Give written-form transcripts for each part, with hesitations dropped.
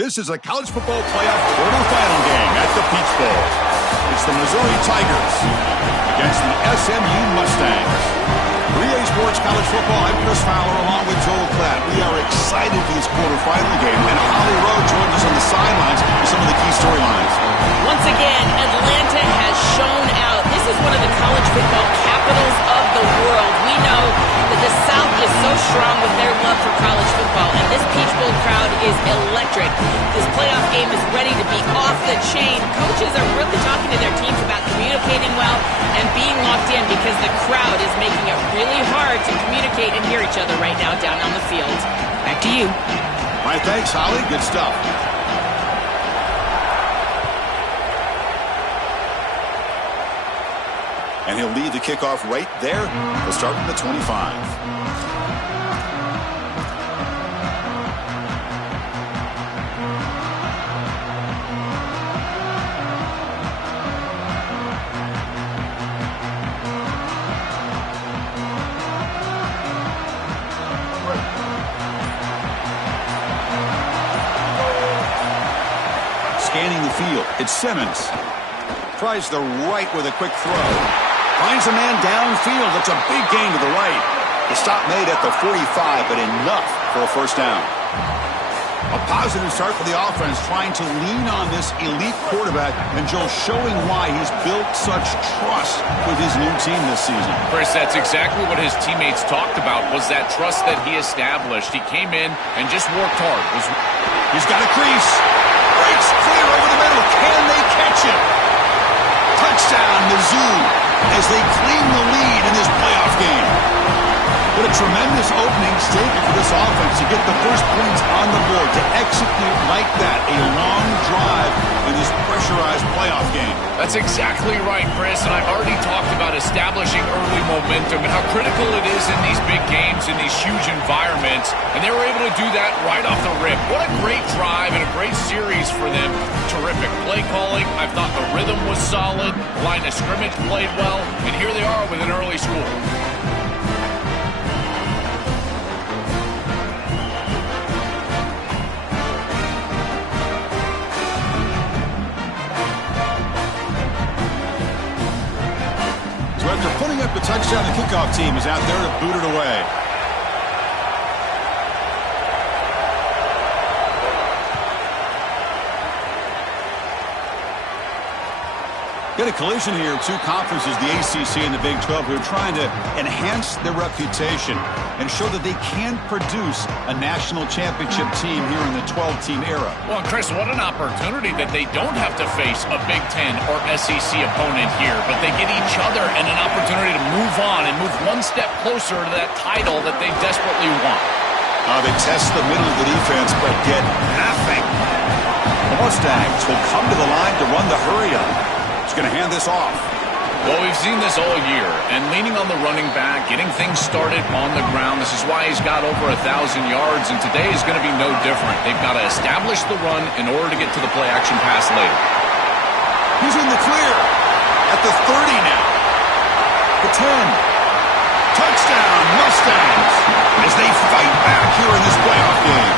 This is a college football playoff quarterfinal game at the Peach Bowl. It's the Missouri Tigers against the SMU Mustangs. 3A Sports College Football, I'm Chris Fowler along with Joel Klatt. We are excited for this quarterfinal game, and Holly Rowe joins us on the sidelines with some of the key storylines. Once again, Atlanta has shown out. This is one of the college football capitals of the world. We know that the South is so strong with their love for college football, and this Peach Bowl crowd is electric. This playoff game is ready to be off the chain. Coaches are really talking to their teams about communicating well and being locked in because the crowd is making it really hard to communicate and hear each other right now down on the field. Back to you. My thanks, Holly. Good stuff. And he'll lead the kickoff right there. We'll start with the 25. Scanning the field, it's Simmons. Tries the right with a quick throw. Finds a man downfield. It's a big gain to the right. The stop made at the 45, but enough for a first down. A positive start for the offense, trying to lean on this elite quarterback, and Joe showing why he's built such trust with his new team this season. Chris, that's exactly what his teammates talked about, was that trust that he established. He came in and just worked hard. He's got a crease. Breaks clear over the middle. Can they catch him? Touchdown, Legoooo, as they claim the lead in this playoff game. What a tremendous opening statement for this offense to get the first points on the board, to execute like that, a long drive in this pressurized playoff game. That's exactly right, Chris, and I've already talked about establishing early momentum and how critical it is in these big games, in these huge environments, and they were able to do that right off the rip. What a great drive and a great series for them. Terrific play calling. I thought the rhythm was solid. The line of scrimmage played well, and here they are with an early score. So after putting up the touchdown, the kickoff team is out there to boot it away. Got a collision here of two conferences, the ACC and the Big 12, who are trying to enhance their reputation and show that they can produce a national championship team here in the 12-team era. Well, Chris, what an opportunity that they don't have to face a Big 10 or SEC opponent here, but they get each other and an opportunity to move on and move one step closer to that title that they desperately want. They test the middle of the defense, but get nothing. The Mustangs will come to the line to run the hurry-up. He's going to hand this off. Well, we've seen this all year, and leaning on the running back, getting things started on the ground. This is why he's got over 1,000 yards, and today is going to be no different. They've got to establish the run in order to get to the play-action pass later. He's in the clear at the 30 now. The 10. Touchdown, Mustangs, as they fight back here in this playoff game.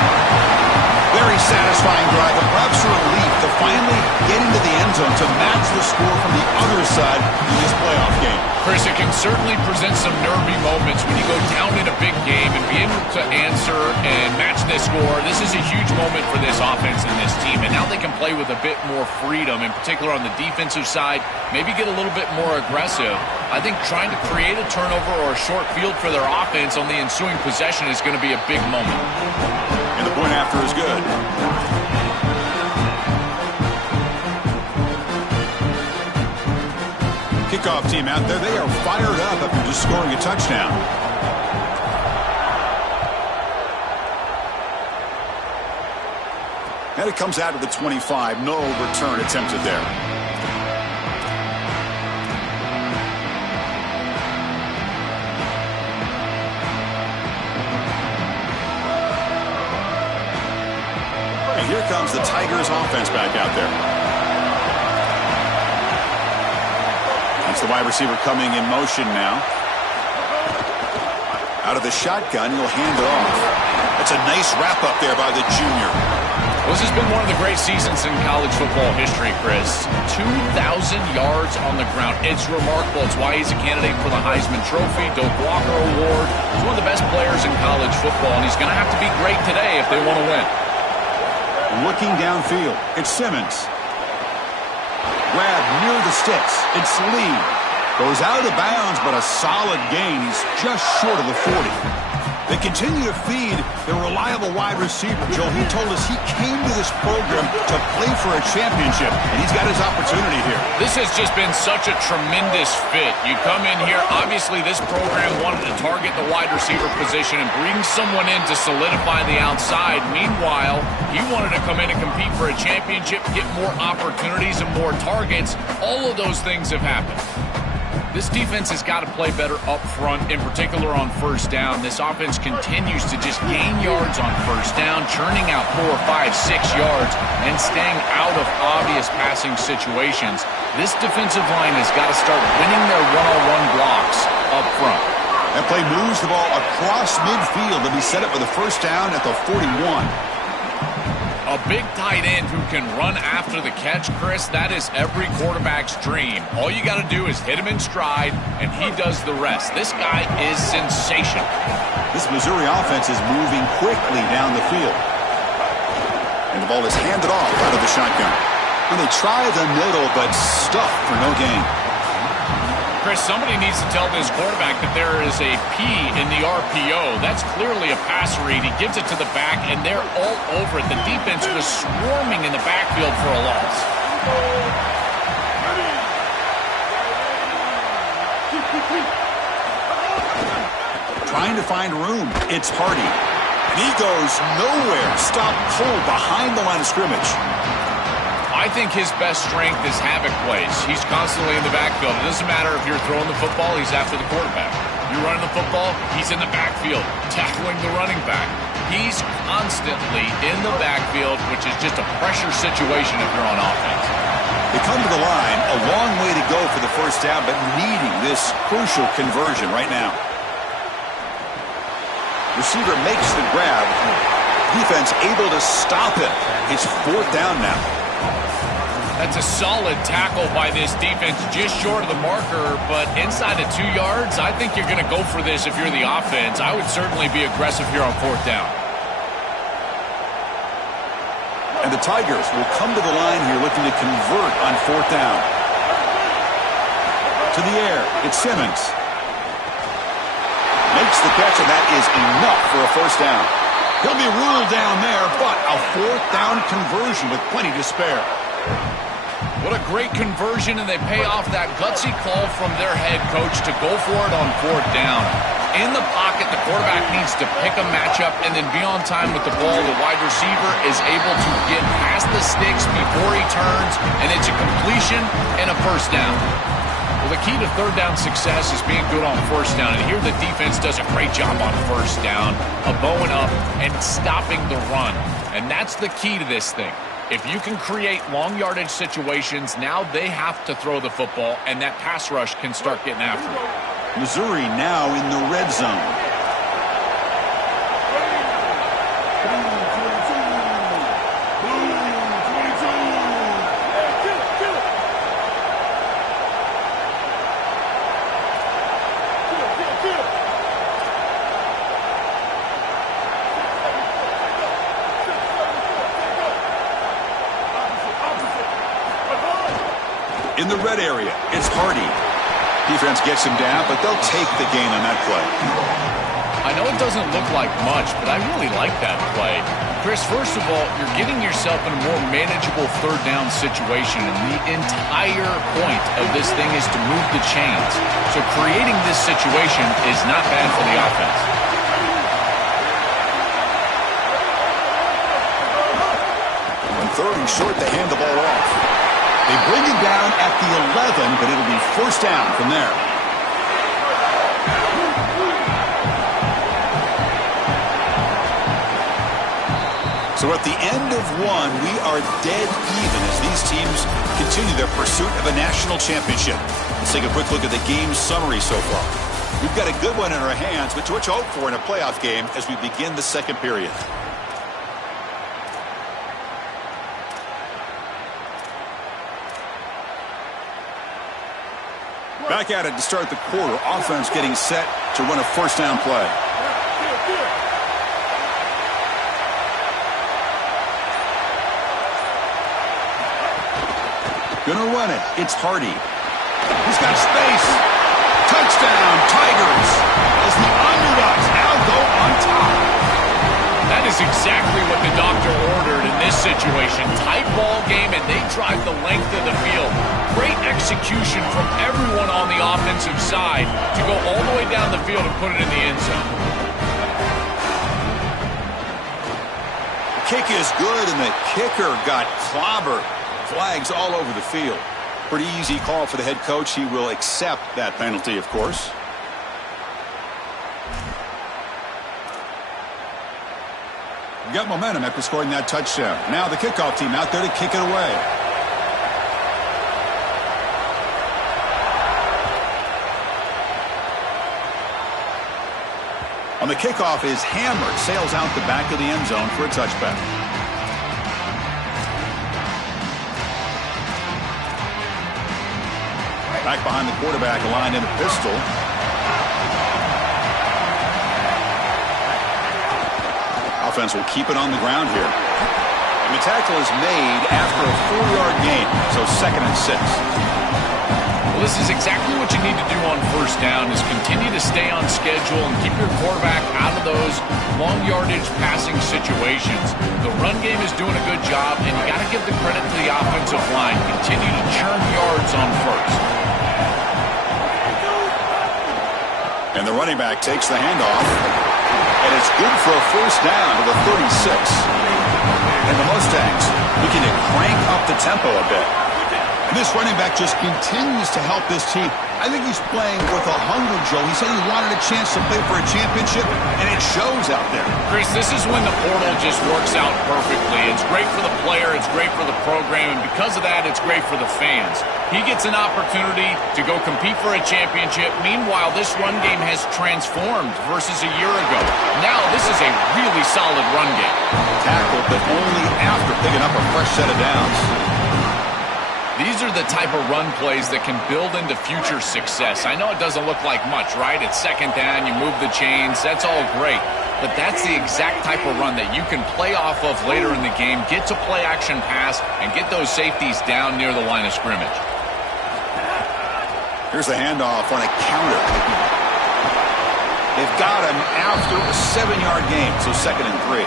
Very satisfying drive, and perhaps a relief to finally get into the end zone to match the score from the other side in this playoff game. Chris, it can certainly present some nervy moments when you go down in a big game and be able to answer and match this score. This is a huge moment for this offense and this team, and now they can play with a bit more freedom, in particular on the defensive side, maybe get a little bit more aggressive. I think trying to create a turnover or a short field for their offense on the ensuing possession is going to be a big moment. And the point after is good. Kickoff team out there, they are fired up after just scoring a touchdown. And it comes out of the 25. No return attempted there. And here comes the Tigers offense back out there. That's the wide receiver coming in motion now. Out of the shotgun, he'll hand it off. That's a nice wrap up there by the junior. This has been one of the great seasons in college football history, Chris. 2,000 yards on the ground. It's remarkable. It's why he's a candidate for the Heisman Trophy, Doak Walker Award. He's one of the best players in college football, and he's going to have to be great today if they want to win. Looking downfield, it's Simmons. Grab near the sticks. It's Lee. Goes out of bounds, but a solid gain. He's just short of the 40. They continue to feed their reliable wide receiver. Joe, he told us he came to this program to play for a championship, and he's got his opportunity here. This has just been such a tremendous fit. You come in here, obviously this program wanted to target the wide receiver position and bring someone in to solidify the outside. Meanwhile, he wanted to come in and compete for a championship, get more opportunities and more targets. All of those things have happened. This defense has got to play better up front, in particular on first down. This offense continues to just gain yards on first down, churning out 4, 5, 6 yards, and staying out of obvious passing situations. This defensive line has got to start winning their one-on-one blocks up front. That play moves the ball across midfield to be set up with a first down at the 41. A big tight end who can run after the catch, Chris, that is every quarterback's dream. All you got to do is hit him in stride, and he does the rest. This guy is sensational. This Missouri offense is moving quickly down the field. And the ball is handed off out of the shotgun. And they try the middle, but stuffed for no gain. Chris, somebody needs to tell this quarterback that there is a P in the RPO. That's clearly a pass read. He gives it to the back, and they're all over it. The defense was swarming in the backfield for a loss. Trying to find room. It's Hardy. And he goes nowhere. Stop cold behind the line of scrimmage. I think his best strength is havoc plays. He's constantly in the backfield. It doesn't matter if you're throwing the football, he's after the quarterback. You're running the football, he's in the backfield, tackling the running back. He's constantly in the backfield, which is just a pressure situation if you're on offense. They come to the line, a long way to go for the first down, but needing this crucial conversion right now. Receiver makes the grab. Defense able to stop it. It's fourth down now. That's a solid tackle by this defense, just short of the marker, but inside of 2 yards, I think you're going to go for this if you're the offense. I would certainly be aggressive here on fourth down. And the Tigers will come to the line here looking to convert on fourth down. To the air, it's Simmons. Makes the catch, and that is enough for a first down. He'll be ruled down there, but a fourth down conversion with plenty to spare. What a great conversion, and they pay off that gutsy call from their head coach to go for it on fourth down. In the pocket, the quarterback needs to pick a matchup and then be on time with the ball. The wide receiver is able to get past the sticks before he turns, and it's a completion and a first down. Well, the key to third down success is being good on first down, and here the defense does a great job on first down of bowing up and stopping the run, and that's the key to this thing. If you can create long yardage situations, now they have to throw the football, and that pass rush can start getting after it. Missouri now in the red zone. In the red area, it's Hardy. Defense gets him down, but they'll take the gain on that play. I know it doesn't look like much, but I really like that play. Chris, first of all, you're getting yourself in a more manageable third down situation, and the entire point of this thing is to move the chains. So creating this situation is not bad for the offense. On third and short, they hand the ball off. They bring him down at the 11, but it'll be first down from there. So at the end of one, we are dead even as these teams continue their pursuit of a national championship. Let's take a quick look at the game summary so far. We've got a good one in our hands, but to what you hope for in a playoff game as we begin the second period. Back at it to start the quarter. Offense getting set to run a first down play. Gonna run it. It's Hardy. He's got space. Touchdown, Tigers. As the underdogs now go on top. That is exactly what the doctor ordered in this situation. Tight ball game, and they drive the length of the field. Great execution from everyone on the offensive side to go all the way down the field and put it in the end zone. Kick is good, and the kicker got clobbered. Flags all over the field. Pretty easy call for the head coach. He will accept that penalty, of course. We got momentum after scoring that touchdown. Now the kickoff team out there to kick it away. On the kickoff is hammered. Sails out the back of the end zone for a touchback. Back behind the quarterback, aligned in a pistol. Offense will keep it on the ground here. And the tackle is made after a 4-yard gain, so 2nd and 6. Well, this is exactly what you need to do on first down, is continue to stay on schedule and keep your quarterback out of those long yardage passing situations. The run game is doing a good job, and you got to give the credit to the offensive line. Continue to churn yards on first. And the running back takes the handoff. And it's good for a first down to the 36. And the Mustangs looking to crank up the tempo a bit. And this running back just continues to help this team. I think he's playing with a hunger, Joe. He said he wanted a chance to play for a championship, and it shows out there. Chris, this is when the portal just works out perfectly. It's great for the player, it's great for the program, and because of that, it's great for the fans. He gets an opportunity to go compete for a championship. Meanwhile, this run game has transformed versus a year ago. Now, this is a really solid run game. Tackled, but only after picking up a fresh set of downs. These are the type of run plays that can build into future success. I know it doesn't look like much, right? It's 2nd down, you move the chains, that's all great. But that's the exact type of run that you can play off of later in the game, get to play action pass, and get those safeties down near the line of scrimmage. Here's the handoff on a counter. They've got him after a 7-yard gain, so 2nd and 3.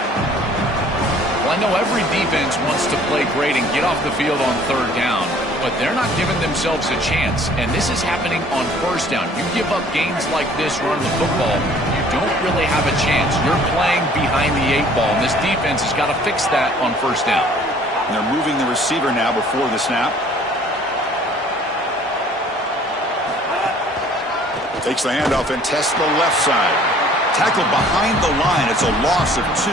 Well, I know every defense wants to play great and get off the field on 3rd down, but they're not giving themselves a chance, and this is happening on first down. You give up gains like this running the football, you don't really have a chance. You're playing behind the 8 ball, and this defense has got to fix that on first down. And they're moving the receiver now before the snap. Takes the handoff and tests the left side. Tackled behind the line. It's a loss of 2.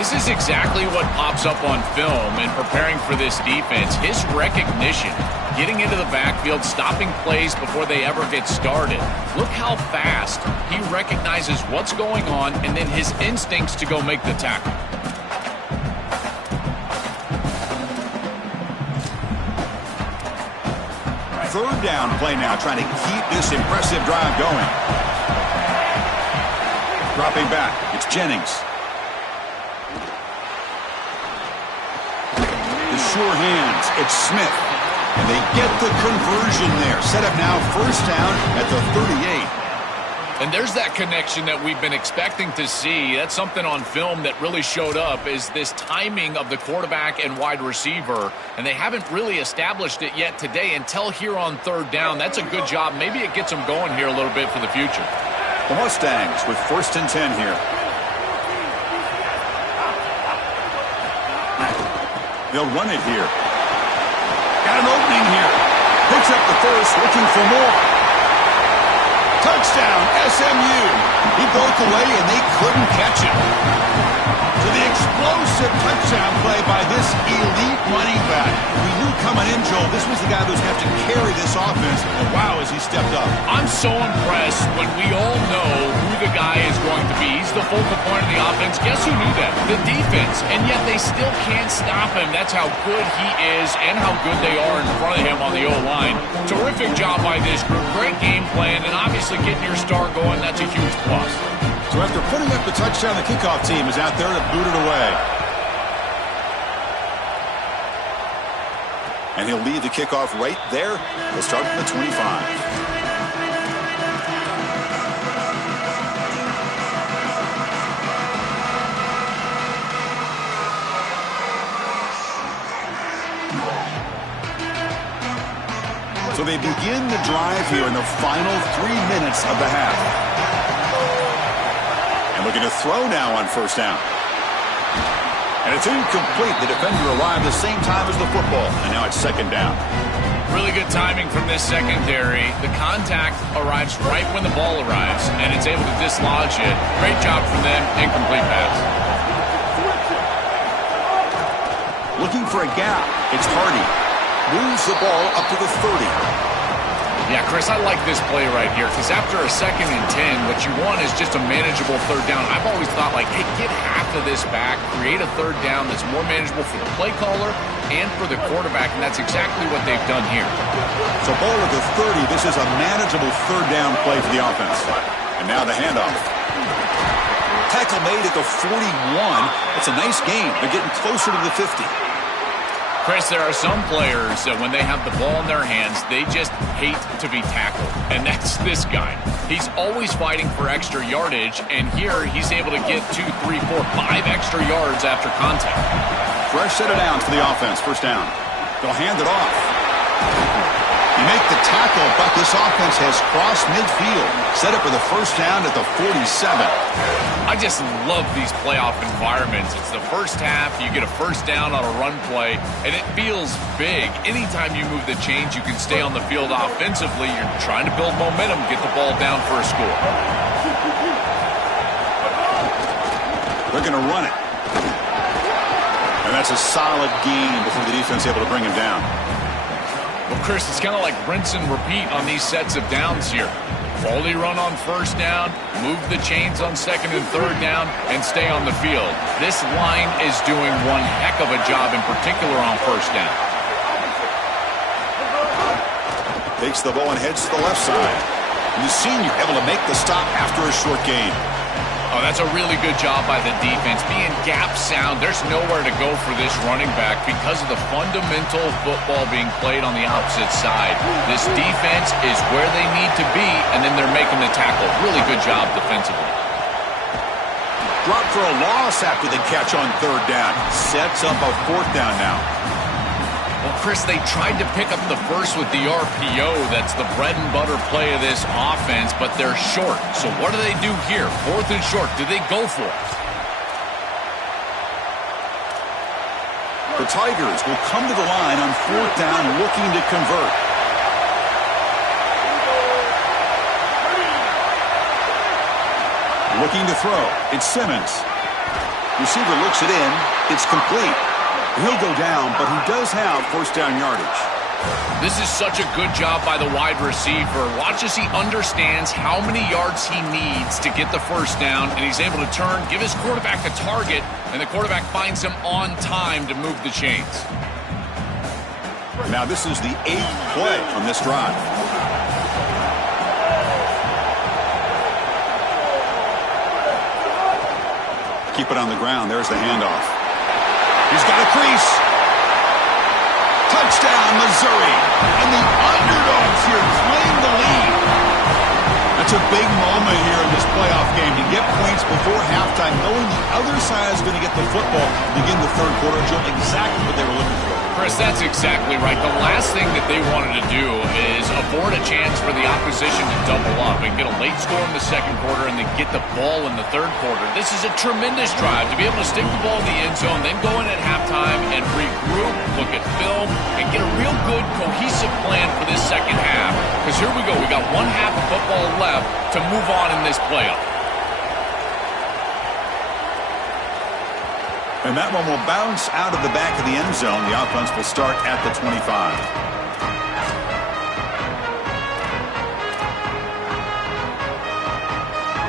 This is exactly what pops up on film in preparing for this defense. His recognition, getting into the backfield, stopping plays before they ever get started. Look how fast he recognizes what's going on and then his instincts to go make the tackle. Third down play now, trying to keep this impressive drive going. Dropping back, it's Jennings. The sure hands, it's Smith. And they get the conversion there. Set up now, first down at the 38. And there's that connection that we've been expecting to see. That's something on film that really showed up, is this timing of the quarterback and wide receiver. And they haven't really established it yet today until here on third down. That's a good job. Maybe it gets them going here a little bit for the future. The Mustangs with 1st and 10 here. They'll run it here. Got an opening here. Picks up the first, looking for more. Touchdown, SMU. He broke away, and they couldn't catch him. to the explosive touchdown play by this elite running back. We knew coming in, Joel, this was the guy who's going to have to carry this offense. And wow, has he stepped up. I'm so impressed when we all know who the guy is going to be. He's the focal point of the offense. Guess who knew that? The defense. And yet they still can't stop him. That's how good he is and how good they are in front of him on the O-line. Terrific job by this group. Great game plan, and obviously getting your star going, that's a huge plus. So after putting up the touchdown, the kickoff team is out there to boot it away. And he'll lead the kickoff right there. He'll start at the 25. So they begin the drive here in the final 3 minutes of the half. And looking to throw now on first down. And it's incomplete. The defender arrived the same time as the football. And now it's second down. Really good timing from this secondary. The contact arrives right when the ball arrives, and it's able to dislodge it. Great job from them. Incomplete pass. Looking for a gap. It's Hardy. Moves the ball up to the 30. Yeah, Chris, I like this play right here because after a 2nd and 10, what you want is just a manageable third down. I've always thought, like, hey, get half of this back, create a third down that's more manageable for the play caller and for the quarterback, and that's exactly what they've done here. So ball at the 30. This is a manageable third down play for the offense. And now the handoff. Tackle made at the 41. It's a nice gain. They're getting closer to the 50. Chris, there are some players that when they have the ball in their hands, they just hate to be tackled. And that's this guy. He's always fighting for extra yardage, and here he's able to get 2, 3, 4, 5 extra yards after contact. Fresh set of downs for the offense. First down. They'll hand it off. You make the tackle, but this offense has crossed midfield. Set up for the first down at the 47. I just love these playoff environments. It's the first half. You get a first down on a run play, and it feels big. Anytime you move the chains, you can stay on the field offensively. You're trying to build momentum, get the ball down for a score. They're going to run it. And that's a solid gain before the defense is able to bring him down. Well, Chris, it's kind of like rinse and repeat on these sets of downs here. Quality run on first down, move the chains on second and third down, and stay on the field. This line is doing one heck of a job, in particular on first down. Takes the ball and heads to the left side. And the senior able to make the stop after a short gain. Oh, that's a really good job by the defense. Being gap sound, there's nowhere to go for this running back because of the fundamental football being played on the opposite side. This defense is where they need to be, and then they're making the tackle. Really good job defensively. Drop for a loss after the catch on third down. Sets up a fourth down now. Well, Chris, they tried to pick up the first with the RPO. That's the bread and butter play of this offense, but they're short. So what do they do here? 4th and short. Do they go for it? The Tigers will come to the line on fourth down looking to convert. Looking to throw. It's Simmons. Receiver looks it in. It's complete. He'll go down, but he does have first down yardage. This is such a good job by the wide receiver. Watch as he understands how many yards he needs to get the first down, and he's able to turn, give his quarterback a target, and the quarterback finds him on time to move the chains. Now this is the 8th play on this drive. Keep it on the ground. There's the handoff. He's got a crease. Touchdown, Missouri. And the underdogs here claim the lead. That's a big moment here in this playoff game to get points before halftime, knowing the other side is going to get the football to begin the third quarter. Joe, exactly what they were looking for. Chris, that's exactly right. The last thing that they wanted to do is afford a chance for the opposition to double up and get a late score in the second quarter and then get the ball in the third quarter. This is a tremendous drive to be able to stick the ball in the end zone, then go in at halftime and regroup, look at film, and get a real good cohesive plan for this second half. Because here we go. We got one half of football left to move on in this playoff. And that one will bounce out of the back of the end zone. The offense will start at the 25.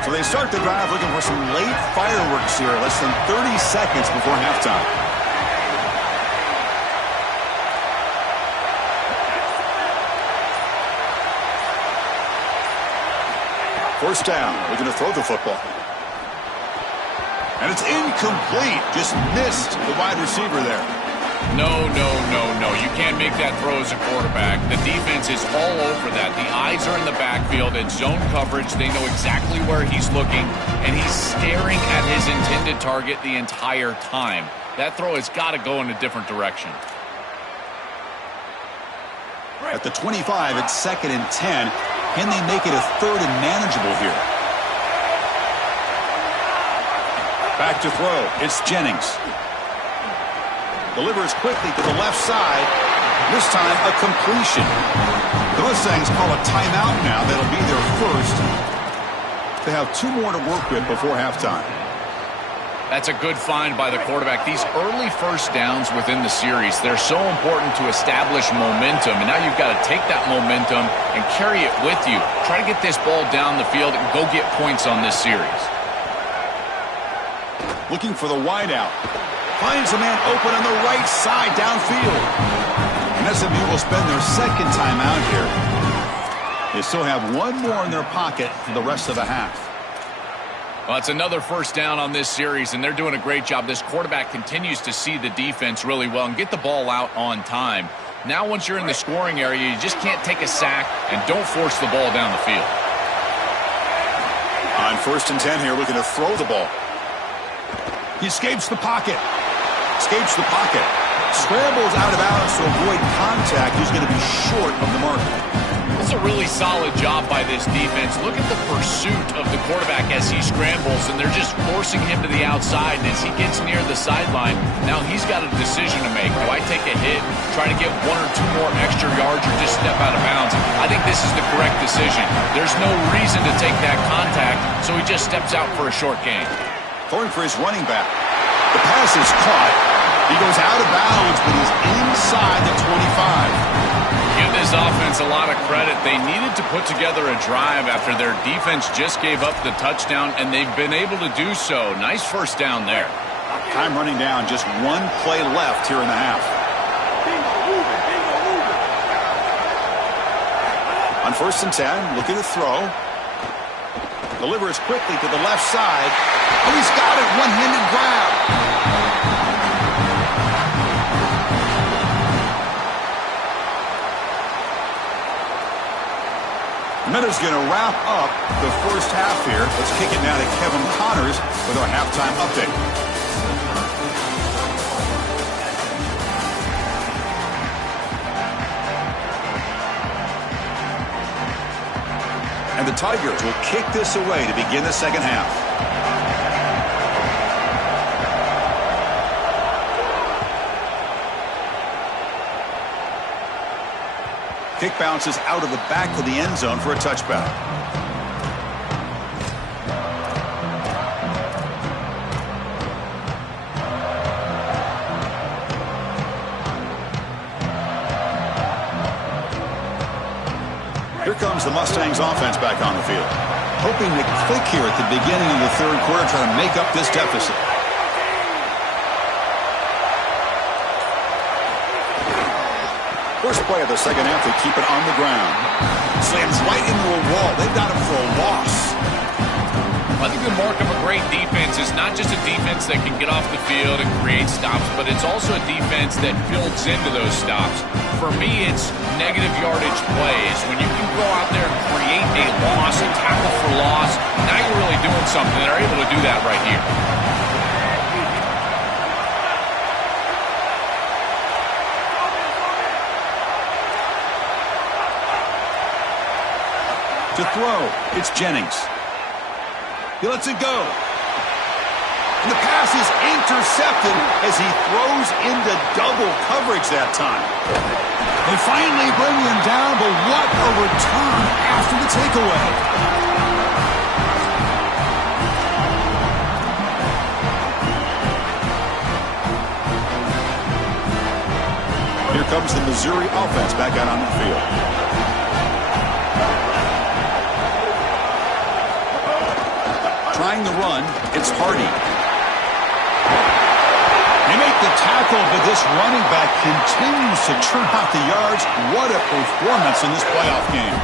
So they start the drive looking for some late fireworks here, less than 30 seconds before halftime. First down, we're going to throw the football. And it's incomplete. Just missed the wide receiver there. No. You can't make that throw as a quarterback. The defense is all over that. The eyes are in the backfield. It's zone coverage. They know exactly where he's looking, and he's staring at his intended target the entire time. That throw has got to go in a different direction. At the 25, it's 2nd and 10. Can they make it a 3rd and manageable here? Back to throw. It's Jennings. Delivers quickly to the left side. This time a completion. The Mustangs call a timeout now. That'll be their first. They have 2 more to work with before halftime. That's a good find by the quarterback. These early first downs within the series, they're so important to establish momentum. And now you've got to take that momentum and carry it with you. Try to get this ball down the field and go get points on this series. Looking for the wideout. Finds a man open on the right side downfield. And SMU will spend their 2nd time out here. They still have 1 more in their pocket for the rest of the half. Well, it's another first down on this series, and they're doing a great job. This quarterback continues to see the defense really well and get the ball out on time. Now, once you're in the scoring area, you just can't take a sack and don't force the ball down the field. On 1st and 10 here, looking to throw the ball. He escapes the pocket. Scrambles out of bounds to avoid contact. He's going to be short of the mark. This is a really solid job by this defense. Look at the pursuit of the quarterback as he scrambles, and they're just forcing him to the outside. And as he gets near the sideline, now he's got a decision to make. Do I take a hit, try to get 1 or 2 more extra yards, or just step out of bounds? I think this is the correct decision. There's no reason to take that contact, so he just steps out for a short gain. Throwing for his running back. The pass is caught. He goes out of bounds, but he's inside the 25. Give this offense a lot of credit. They needed to put together a drive after their defense just gave up the touchdown, and they've been able to do so. Nice first down there. Time running down. Just 1 play left here in the half. On 1st and 10, looking to throw. Delivers quickly to the left side. Oh, he's got it. One-handed grab. And that is going to wrap up the first half here. Let's kick it now to Kevin Connors with our halftime update. And the Tigers will kick this away to begin the second half. Kick bounces out of the back of the end zone for a touchback. Here comes the Mustangs offense back on the field. Hoping to click here at the beginning of the 3rd quarter, trying to make up this deficit. First play of the second half, they keep it on the ground. Slams right into a wall. They've got him for a loss. I think the mark of a great defense is not just a defense that can get off the field and create stops, but it's also a defense that builds into those stops. For me, it's negative yardage plays. When you can go out there and create a loss, a tackle for loss, now you're really doing something. They're able to do that right here. To throw, it's Jennings. He lets it go. And the pass is intercepted as he throws into double coverage that time. They finally bring him down, but what a return after the takeaway. comes the Missouri offense back out on the field. Trying the run, it's Hardy. They make the tackle, but this running back continues to churn out the yards. What a performance in this playoff game.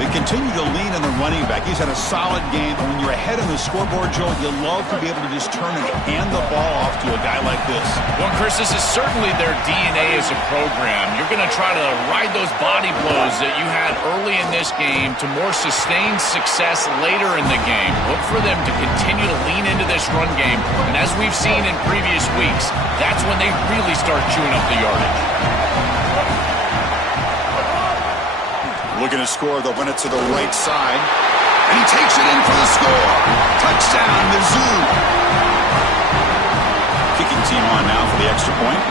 They continue to lean on the running back. He's had a solid game. And when you're ahead on the scoreboard, Joel, you love to be able to just turn and hand the ball off to a guy like this. Well, Chris, this is certainly their DNA as a program. You're going to try to ride those body blows that you had early in this game to more sustained success later in the game. Look for them to continue to lean into this run game. And as we've seen in previous weeks, that's when they really start chewing up the yardage. Looking to score, they'll run it to the right side. And he takes it in for the score. Touchdown, Legoooo. Kicking team on now for the extra point.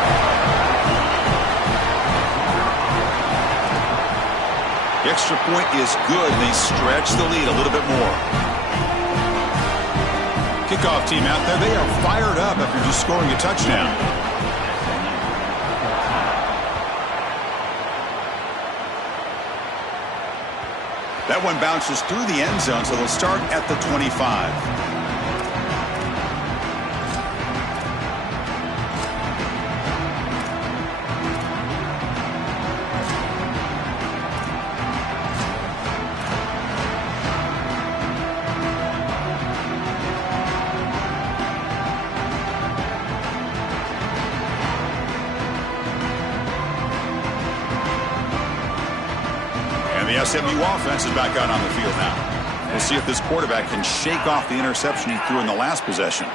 The extra point is good, and they stretch the lead a little bit more. Kickoff team out there, they are fired up after just scoring a touchdown. That one bounces through the end zone, so they'll start at the 25. The SMU offense is back out on the field now. We'll see if this quarterback can shake off the interception he threw in the last possession.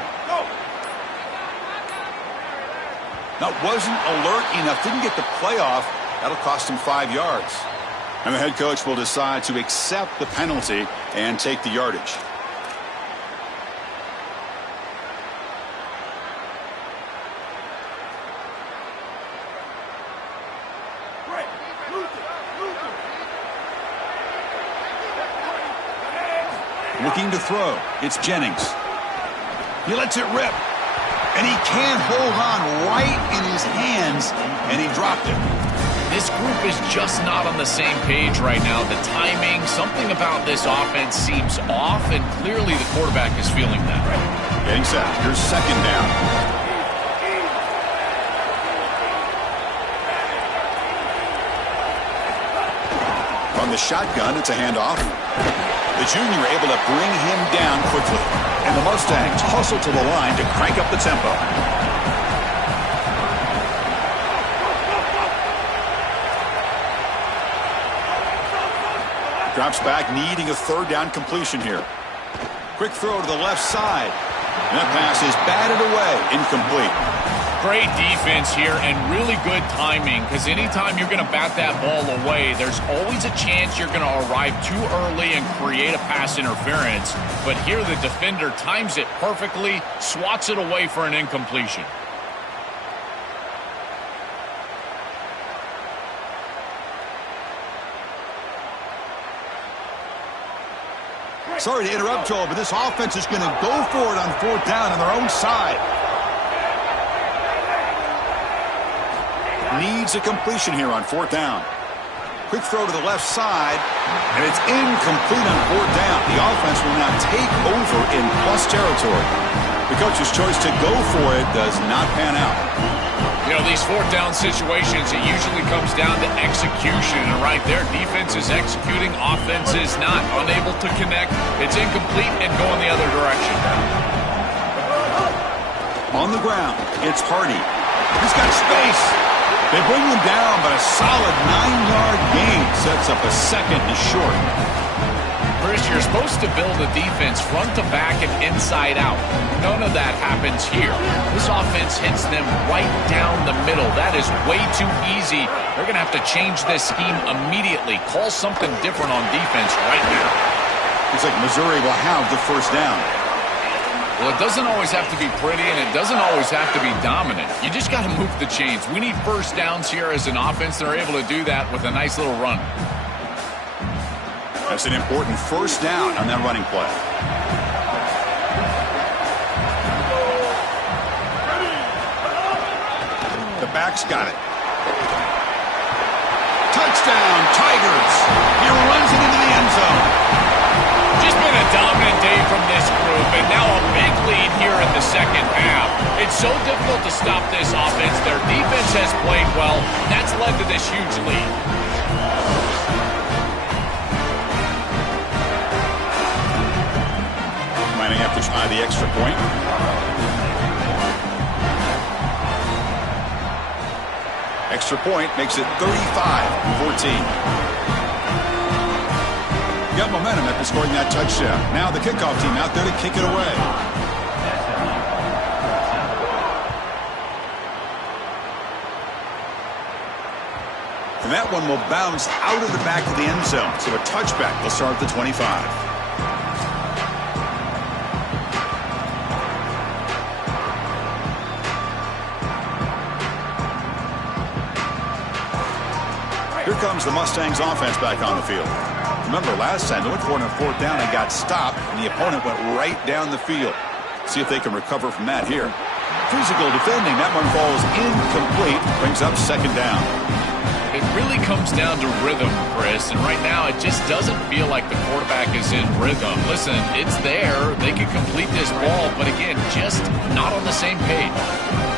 Now, wasn't alert enough, didn't get the playoff. That'll cost him 5 yards. And the head coach will decide to accept the penalty and take the yardage. Looking to throw. It's Jennings. He lets it rip. And he can't hold on right in his hands. And he dropped it. This group is just not on the same page right now. The timing, something about this offense seems off. And clearly the quarterback is feeling that. Getting set. Here's second down. From the shotgun, it's a handoff. The junior able to bring him down quickly. And the Mustangs hustle to the line to crank up the tempo. Drops back, needing a third down completion here. Quick throw to the left side. And that pass is batted away, incomplete. Great defense here and really good timing, because anytime you're going to bat that ball away, there's always a chance you're going to arrive too early and create a pass interference. But here the defender times it perfectly, swats it away for an incompletion. Sorry to interrupt, Joel, but this offense is going to go for it on fourth down on their own side. Needs a completion here on fourth down. Quick throw to the left side, and it's incomplete on fourth down. The offense will now take over in plus territory. The coach's choice to go for it does not pan out. You know, these fourth down situations, it usually comes down to execution. And right there, defense is executing, offense is not. Unable to connect, it's incomplete and going the other direction. On the ground, it's Hardy. He's got space. They bring him down, but a solid 9-yard gain sets up a second and short. Chris, you're supposed to build a defense front to back and inside out. None of that happens here. This offense hits them right down the middle. That is way too easy. They're going to have to change this scheme immediately. Call something different on defense right now. Looks like Missouri will have the first down. Well, it doesn't always have to be pretty, and it doesn't always have to be dominant. You just got to move the chains. We need first downs here as an offense. They're able to do that with a nice little run. That's an important first down on that running play. The back's got it. Touchdown, Tigers. He runs it into the end zone. Just been a dominant day from this group, and now a big lead here in the second half. It's so difficult to stop this offense. Their defense has played well, and that's led to this huge lead. Might have to try the extra point. Extra point makes it 35-14. Got momentum after scoring that touchdown. Now the kickoff team out there to kick it away. And that one will bounce out of the back of the end zone. So a touchback will start at the 25. Here comes the Mustangs offense back on the field. Remember last time they went for it on fourth down and got stopped, and the opponent went right down the field. See if they can recover from that here. Physical defending. That one falls incomplete. Brings up second down. It really comes down to rhythm, Chris, and right now it just doesn't feel like the quarterback is in rhythm. Listen, it's there. They can complete this ball, but again, just not on the same page.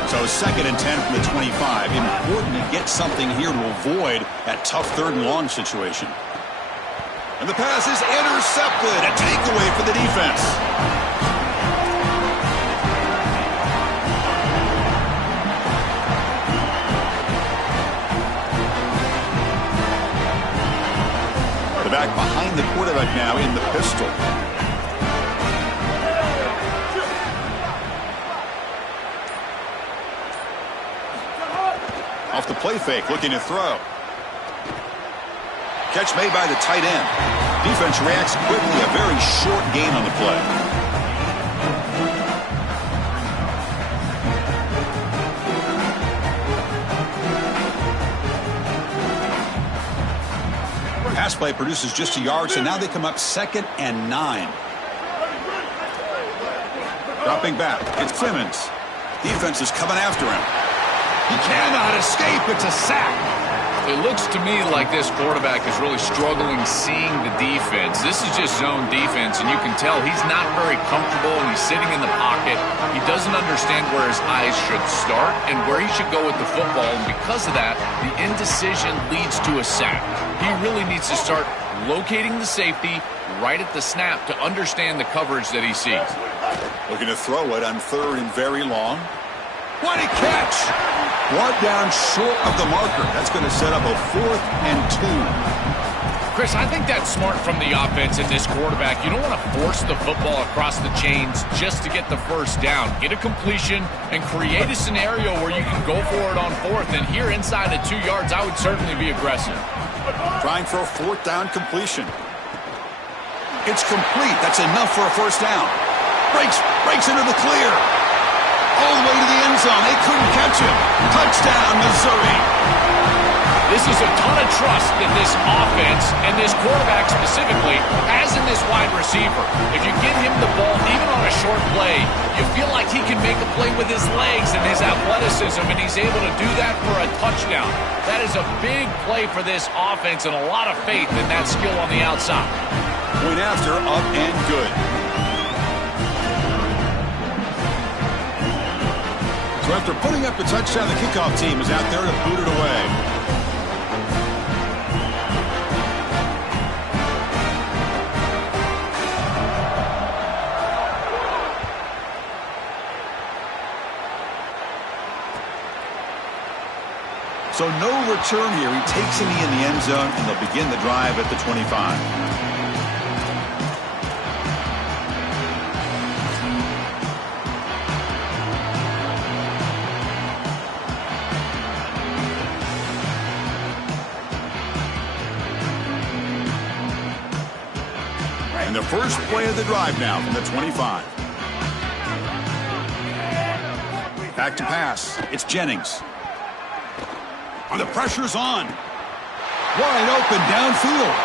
So 2nd and 10 from the 25. Important to get something here to avoid that tough 3rd and long situation. And the pass is intercepted. A takeaway for the defense. The back behind the quarterback now in the pistol. Off the play fake, looking to throw. Catch made by the tight end. Defense reacts quickly. A very short gain on the play. Pass play produces just a yard, so now they come up 2nd and 9. Dropping back, it's Simmons. Defense is coming after him. He cannot escape. It's a sack. It looks to me like this quarterback is really struggling seeing the defense. This is just zone defense, and you can tell he's not very comfortable, and he's sitting in the pocket. He doesn't understand where his eyes should start and where he should go with the football, and because of that, the indecision leads to a sack. He really needs to start locating the safety right at the snap to understand the coverage that he sees. Looking to throw it on 3rd and very long. What a catch! Brought down short of the marker. That's going to set up a 4th and 2. Chris, I think that's smart from the offense and this quarterback. You don't want to force the football across the chains just to get the first down. Get a completion and create a scenario where you can go for it on 4th. And here inside of 2 yards, I would certainly be aggressive. Trying for a 4th down completion. It's complete. That's enough for a first down. Breaks into the clear. All the way to the end zone. They couldn't catch him. Touchdown, Missouri. This is a ton of trust that this offense and this quarterback specifically has in this wide receiver. If you get him the ball, even on a short play, you feel like he can make a play with his legs and his athleticism, and he's able to do that for a touchdown. That is a big play for this offense and a lot of faith in that skill on the outside. Point after, up and good. So after putting up the touchdown, the kickoff team is out there to boot it away. So no return here. He takes him in the end zone, and they'll begin the drive at the 25. And the first play of the drive now from the 25. Back to pass. It's Jennings. The pressure's on. Wide open downfield.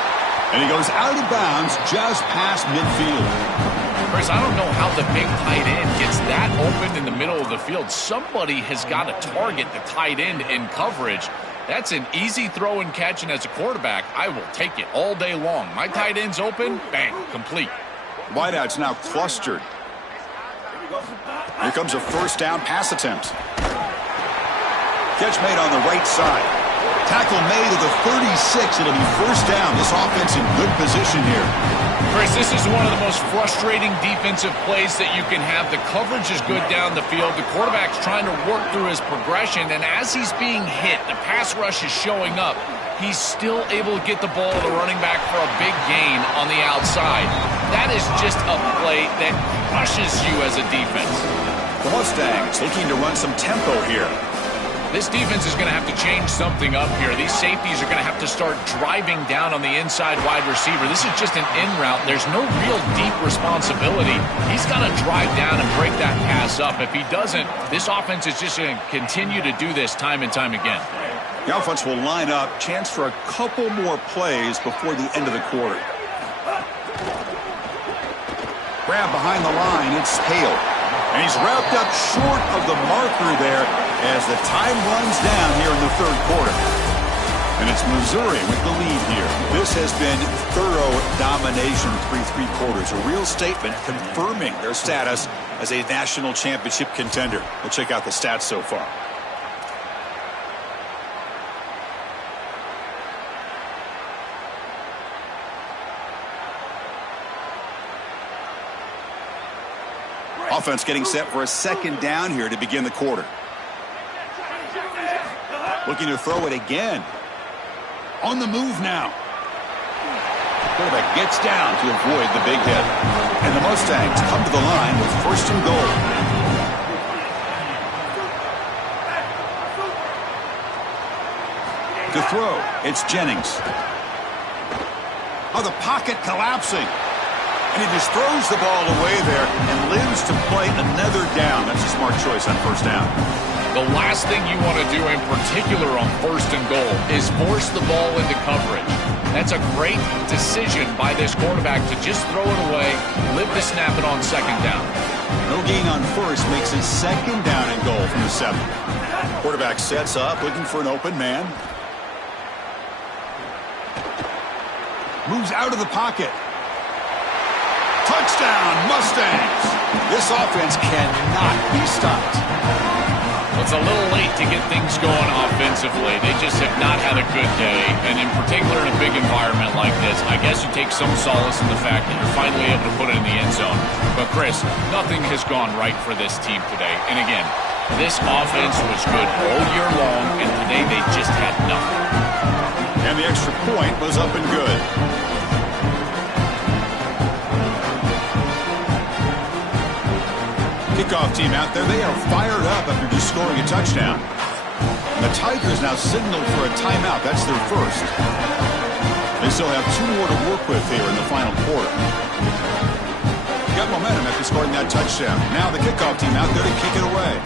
And he goes out of bounds just past midfield. Chris, I don't know how the big tight end gets that open in the middle of the field. Somebody has got to target the tight end in coverage. That's an easy throw and catch, and as a quarterback, I will take it all day long. My tight end's open, bang, complete. Wideouts now clustered. Here comes a first down pass attempt. Catch made on the right side. Tackle made at the 36. It'll be first down. This offense in good position here. Chris, this is one of the most frustrating defensive plays that you can have. The coverage is good down the field. The quarterback's trying to work through his progression, and as he's being hit, the pass rush is showing up. He's still able to get the ball to the running back for a big gain on the outside. That is just a play that crushes you as a defense. The Mustangs looking to run some tempo here. This defense is going to have to change something up here. These safeties are going to have to start driving down on the inside wide receiver. This is just an in route. There's no real deep responsibility. He's got to drive down and break that pass up. If he doesn't, this offense is just going to continue to do this time and time again. The offense will line up. Chance for a couple more plays before the end of the quarter. Grab behind the line. It's Hale. And he's wrapped up short of the marker there as the time runs down here in the third quarter. And it's Missouri with the lead here. This has been thorough domination through 3 quarters. A real statement confirming their status as a national championship contender. We'll check out the stats so far. Offense getting set for a second down here to begin the quarter. Looking to throw it again. On the move now. Quarterback gets down to avoid the big hit. And the Mustangs come to the line with first and goal. To throw, it's Jennings. Oh, the pocket collapsing. And he just throws the ball away there and lives to play another down. That's a smart choice on first down. The last thing you want to do in particular on first and goal is force the ball into coverage. That's a great decision by this quarterback to just throw it away, live to snap it on second down. No gain on first makes it second down and goal from the 7. Quarterback sets up, looking for an open man. Moves out of the pocket. Touchdown, Mustangs! This offense cannot be stopped. It's a little late to get things going offensively. They just have not had a good day, and in particular in a big environment like this, I guess you take some solace in the fact that you're finally able to put it in the end zone. But Chris, nothing has gone right for this team today. And again, this offense was good all year long, and today they just had nothing. And the extra point was up and good. Kickoff team out there, they are fired up after just scoring a touchdown. And the Tigers now signaled for a timeout. That's their first. They still have 2 more to work with here in the final quarter. Got momentum after scoring that touchdown. Now the kickoff team out there to kick it away.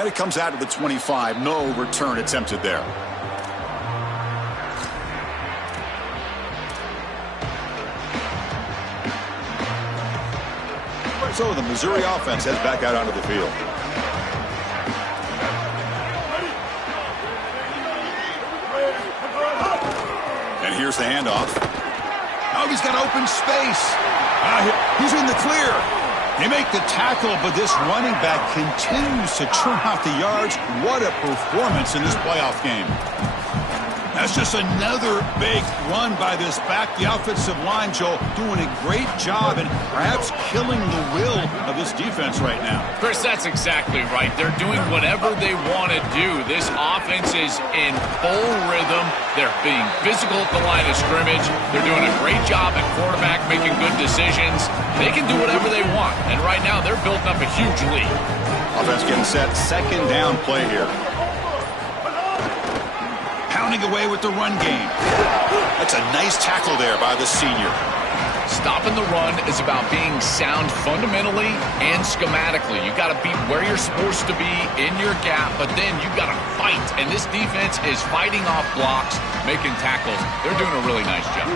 And it comes out to the 25. No return attempted there. So the Missouri offense heads back out onto the field. And here's the handoff. Oh, he's got open space. He's in the clear. They make the tackle, but this running back continues to churn out the yards. What a performance in this playoff game. That's just another big run by this back. The offensive line, Joel, doing a great job and perhaps killing the will of this defense right now. Chris, that's exactly right. They're doing whatever they want to do. This offense is in full rhythm. They're being physical at the line of scrimmage. They're doing a great job at quarterback, making good decisions. They can do whatever they want. And right now, they're building up a huge lead. Offense getting set. Second down play here. Away with the run game. That's a nice tackle there by the senior. Stopping the run is about being sound fundamentally and schematically. You got to be where you're supposed to be in your gap, but then you got to fight. And this defense is fighting off blocks, making tackles. They're doing a really nice job.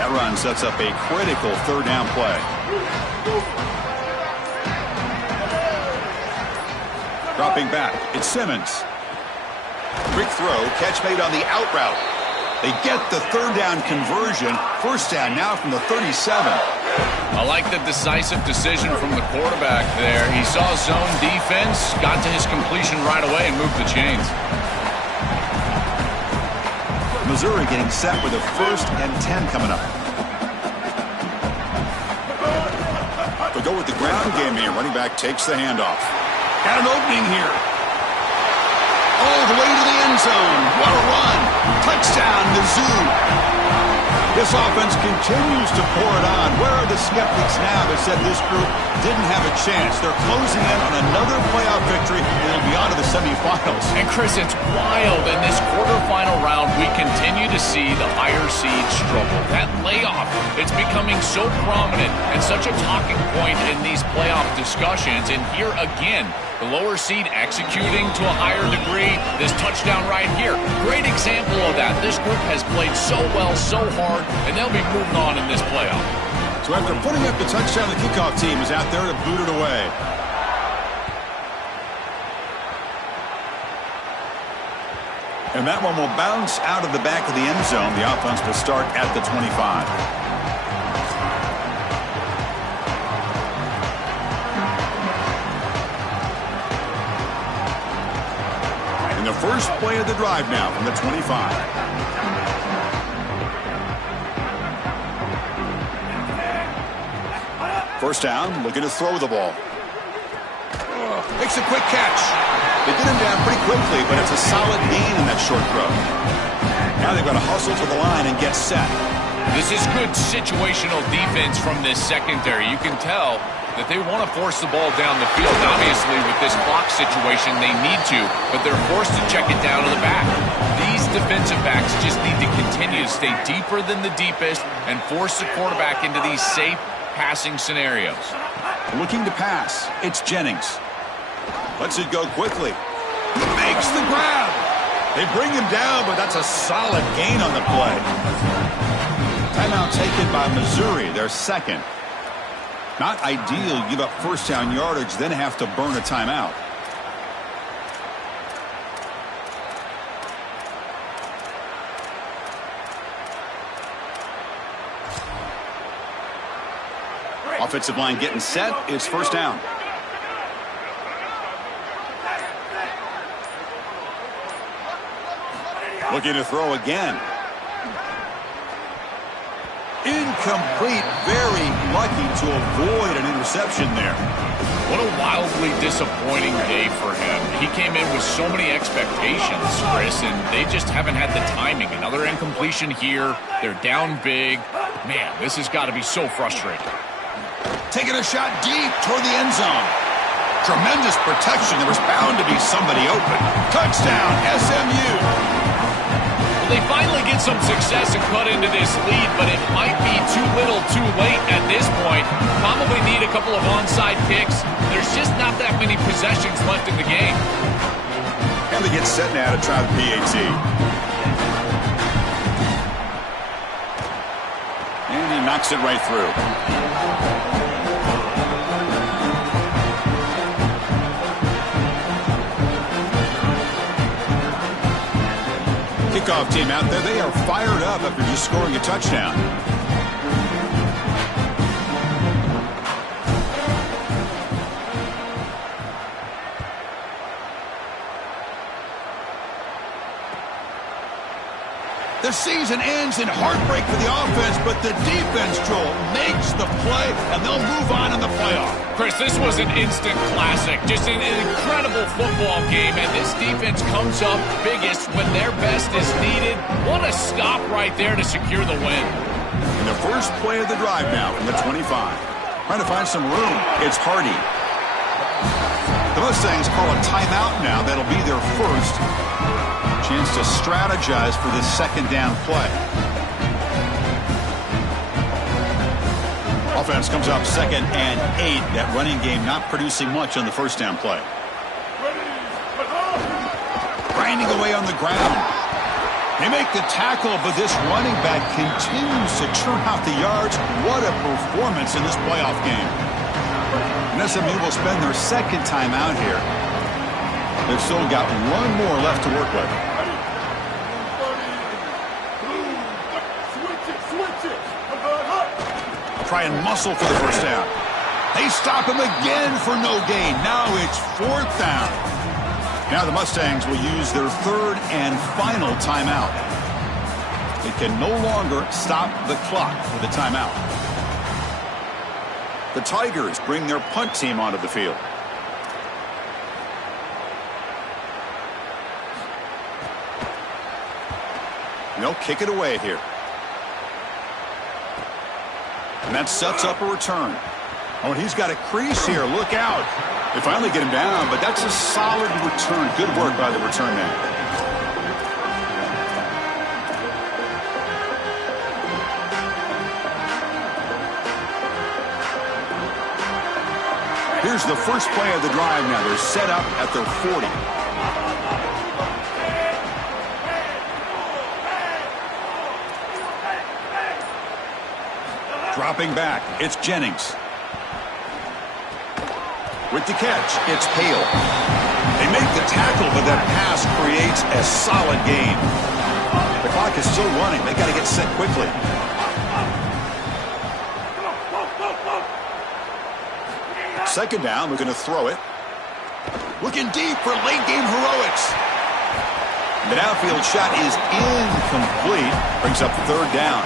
That run sets up a critical third down play. Dropping back, it's Simmons. Quick throw, catch made on the out route. They get the third down conversion. First down now from the 37. I like the decisive decision from the quarterback there. He saw zone defense, got to his completion right away, and moved the chains. Missouri getting set with a 1st and 10 coming up. They go with the ground game here. Running back takes the handoff. Got an opening here. All the way to the end zone. What a run. Touchdown, Legoooo. This offense continues to pour it on. Where are the skeptics now that said this group didn't have a chance? They're closing in on another playoff victory, and they'll be on to the semifinals. And, Chris, it's wild. In this quarterfinal round, we continue to see the higher seeds struggle. That layoff, it's becoming so prominent and such a talking point in these playoff discussions. And here again, the lower seed executing to a higher degree. This touchdown right here, great example of that. This group has played so well, so hard, and they'll be moving on in this playoff. So after putting up the touchdown, the kickoff team is out there to boot it away. And that one will bounce out of the back of the end zone. The offense will start at the 25. The first play of the drive now from the 25. First down, looking to throw the ball. Makes a quick catch. They get him down pretty quickly, but it's a solid gain in that short throw. Now they've got to hustle to the line and get set. This is good situational defense from this secondary. You can tell that they want to force the ball down the field. Obviously, with this clock situation, they need to, but they're forced to check it down to the back. These defensive backs just need to continue to stay deeper than the deepest and force the quarterback into these safe passing scenarios. Looking to pass, it's Jennings. Lets it go quickly. Makes the grab. They bring him down, but that's a solid gain on the play. Timeout taken by Missouri, their second. Not ideal, give up first down yardage, then have to burn a timeout. Offensive line getting set. It's first down. Looking to throw again. Incomplete. Very lucky to avoid an interception there. What a wildly disappointing day for him. He came in with so many expectations, Chris, and they just haven't had the timing. Another incompletion here. They're down big. Man, this has got to be so frustrating. Taking a shot deep toward the end zone. Tremendous protection. There was bound to be somebody open. Touchdown, SMU. They finally get some success and cut into this lead, but it might be too little too late at this point. Probably need a couple of onside kicks. There's just not that many possessions left in the game. And they get set now to try the PAT. And he knocks it right through. Kickoff team out there, they are fired up after just scoring a touchdown. The season ends in heartbreak for the offense, but the defense, Joel, makes the play, and they'll move on in the playoff. Chris, this was an instant classic. Just an incredible football game, and this defense comes up biggest when their best is needed. What a stop right there to secure the win. And the first play of the drive now from the 25. Trying to find some room. It's Hardy. The Mustangs call a timeout now. That'll be their first. Chance to strategize for this second down play. Offense comes up 2nd and 8. That running game not producing much on the first down play. Grinding away on the ground. They make the tackle, but this running back continues to churn out the yards. What a performance in this playoff game. And SMU will spend their second time out here. They've still got one more left to work with. Try and muscle for the first down. They stop him again for no gain. Now it's 4th down. Now the Mustangs will use their 3rd and final timeout. It can no longer stop the clock with a timeout. The Tigers bring their punt team onto the field. And they'll kick it away here. And that sets up a return. Oh, and he's got a crease here. Look out. They finally get him down, but that's a solid return. Good work by the return man. Here's the first play of the drive now. They're set up at their 40. Dropping back, it's Jennings. With the catch, it's Hale. They make the tackle, but that pass creates a solid gain. The clock is still running. They got to get set quickly. Second down, we're going to throw it. Looking deep for late game heroics. The downfield shot is incomplete. Brings up 3rd down.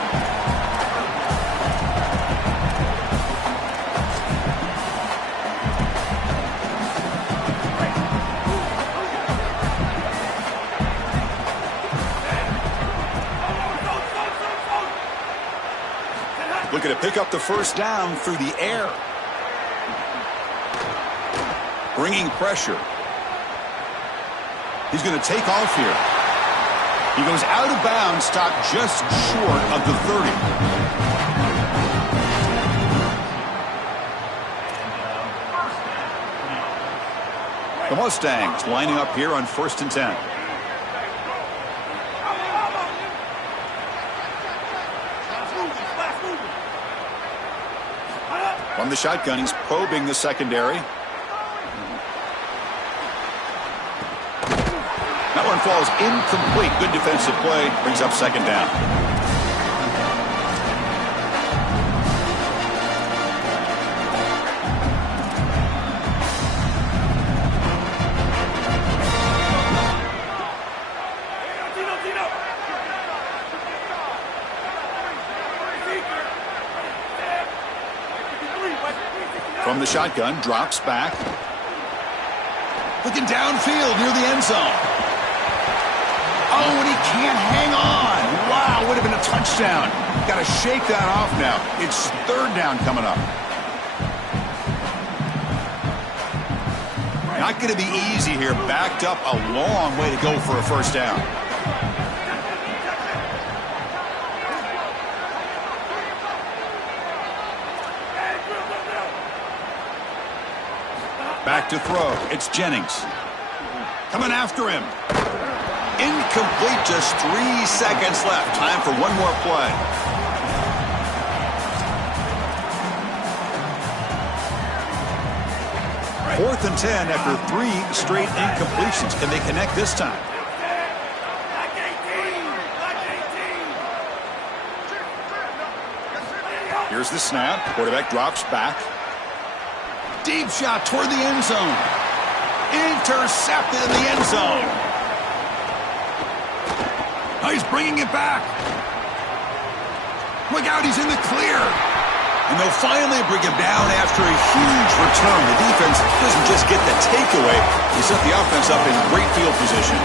Looking to pick up the first down through the air. Bringing pressure. He's going to take off here. He goes out of bounds, stopped just short of the 30. The Mustangs lining up here on 1st and 10. From the shotgun, he's probing the secondary. That one falls incomplete. Good defensive play. Brings up 2nd down. From the shotgun, drops back. Looking downfield near the end zone. Oh, and he can't hang on. Wow, would have been a touchdown. Got to shake that off now. It's 3rd down coming up. Not going to be easy here. Backed up a long way to go for a first down. Back to throw. It's Jennings. Coming after him. Incomplete. Just 3 seconds left. Time for one more play. Fourth and 10 after 3 straight incompletions. Can they connect this time? Here's the snap. Quarterback drops back. Deep shot toward the end zone. Intercepted in the end zone. Oh, he's bringing it back. Look out, he's in the clear. And they'll finally bring him down after a huge return. The defense doesn't just get the takeaway. They set the offense up in great field position.